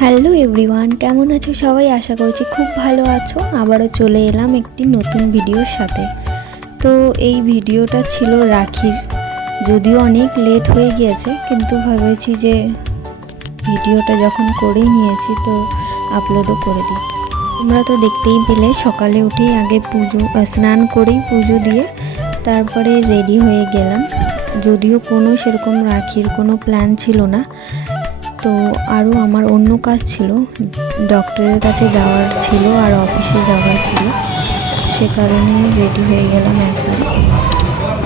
Hello everyone, কেমন আছো সবাই? আশা করছি খুব ভালো আছো। আবারও চলে এলাম একটি নতুন ভিডিওর সাথে। তো এই ভিডিওটা ছিল রাখির। যদিও অনেক লেট হয়ে গিয়েছে, কিন্তু ভেবেছি যে ভিডিওটা যখন করেই নিয়েছি তো আপলোডও করে দিই। তোমরা তো দেখতেই পেলে, সকালে উঠেই আগে পুজো স্নান করেই পুজো দিয়ে তারপরে রেডি হয়ে গেলাম। যদিও কোনো সেরকম রাখির কোনো প্ল্যান ছিল না। তো আরও আমার অন্য কাজ ছিল। ডক্টরের কাছে যাওয়ার ছিল আর অফিসে যাওয়ার ছিল। সে কারণে রেডি হয়ে গেলাম একবার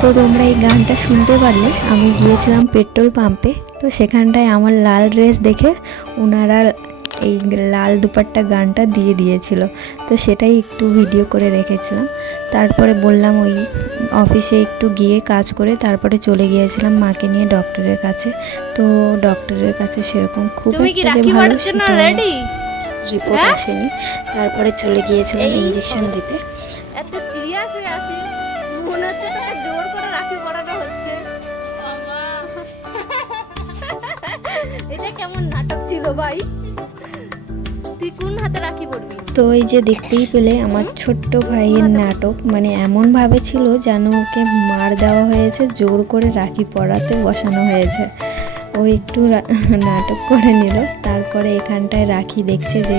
তো তোমরা এই গানটা শুনতে পারলে। আমি গিয়েছিলাম পেট্রোল পাম্পে তো সেখানটায় আমার লাল ড্রেস দেখে ওনারা এই লাল দুপাট্টা গানটা দিয়ে দিয়েছিল। তো সেটাই একটু ভিডিও করে রেখেছিলাম। তারপরে বললাম ওই অফিসে একটু গিয়ে কাজ করে তারপরে চলে গিয়েছিলাম মাকে নিয়ে ডক্টরের কাছে। তো ডক্টরের কাছে সেরকম খুব তুমি কি একটা যে রাখি ভালো রিপোর্ট হ্যাঁ? আসেনি। তারপরে চলে গিয়েছিলাম ইঞ্জেকশন দিতে। এত সিরিয়াস হয়ে আছি। মনে হচ্ছে তোকে জোর করে রাখি পড়ানো হচ্ছে। এটা কেমন নাটক ছিল ভাই? তুই কোন হাতে রাখি পড়বি? তো এই যে দেখতেই পেলে আমার ছোট্ট ভাইয়ের নাটক। মানে এমনভাবে ছিল যেন ওকে মার দেওয়া হয়েছে জোর করে রাখি পড়াতে বসানো হয়েছে। ও একটু নাটক করে নিল। তারপরে এখানটায় রাখি দেখছে যে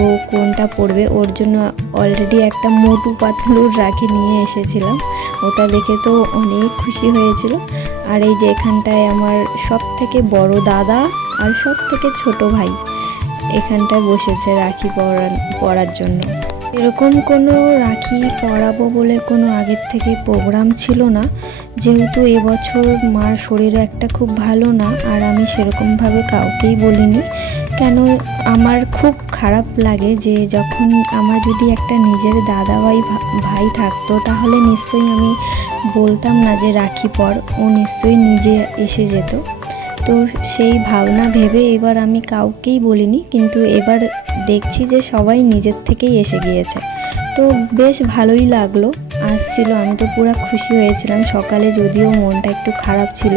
ও কোনটা পড়বে। ওর জন্য অলরেডি একটা মোটু পাতলুর রাখি নিয়ে এসেছিলাম। ওটা দেখে তো অনেক খুশি হয়েছিল। আর এই যে এখানটায় আমার সব থেকে বড় দাদা আর সব থেকে ছোট ভাই। এখানটায় বসেছে রাখি পরার পরার জন্য। এরকম কোনো রাখি পরাবো বলে কোনো আগের থেকে প্রোগ্রাম ছিল না। যেহেতু এবছর মার শরীর একটা খুব ভালো না, আর আমি সেরকমভাবে কাউকেই বলিনি। কেন আমার খুব খারাপ লাগে যে যখন আমার যদি একটা নিজের দাদা ভাই ভাই থাকতো, তাহলে নিশ্চয়ই আমি বলতাম না যে রাখি পর। ও নিশ্চয়ই নিজে এসে যেত। তো সেই ভাবনা ভেবে এবার আমি কাউকেই বলিনি, কিন্তু এবার দেখছি যে সবাই নিজের থেকেই এসে গিয়েছে। তো বেশ ভালোই লাগল, আসছিল। আমি তো পুরো খুশি হয়েছিলাম। সকালে যদিও মনটা একটু খারাপ ছিল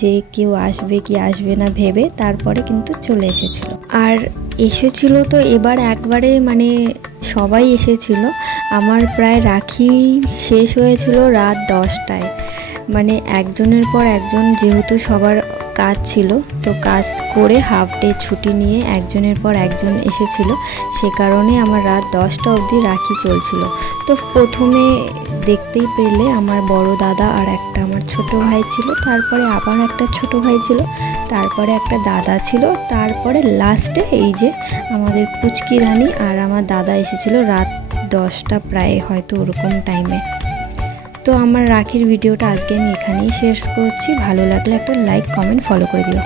যে কেউ আসবে কি আসবে না ভেবে, তারপরে কিন্তু চলে এসেছিল। আর এসেছিল তো এবার একবারে মানে সবাই এসেছিল। আমার প্রায় রাখি শেষ হয়েছিল রাত দশটায়। মানে একজনের পর একজন, যেহেতু সবার কাজ ছিল। তো কাজ করে হাফ ডে ছুটি নিয়ে একজনের পর একজন এসেছিল। সে কারণে আমার রাত দশটা অবধি রাখি চলছিল। তো প্রথমে দেখতেই পেলে আমার বড় দাদা আর একটা আমার ছোট ভাই ছিল। তারপরে আবার একটা ছোট ভাই ছিল। তারপরে একটা দাদা ছিল। তারপরে লাস্টে এই যে আমাদের পুচকি রানী আর আমার দাদা এসেছিল রাত দশটা প্রায় হয়তো ওরকম টাইমে তো আমার রাখির ভিডিওটা আজকে আমি এখানেই শেষ করছি। ভালো লাগলে একটা লাইক কমেন্ট ফলো করে দিও।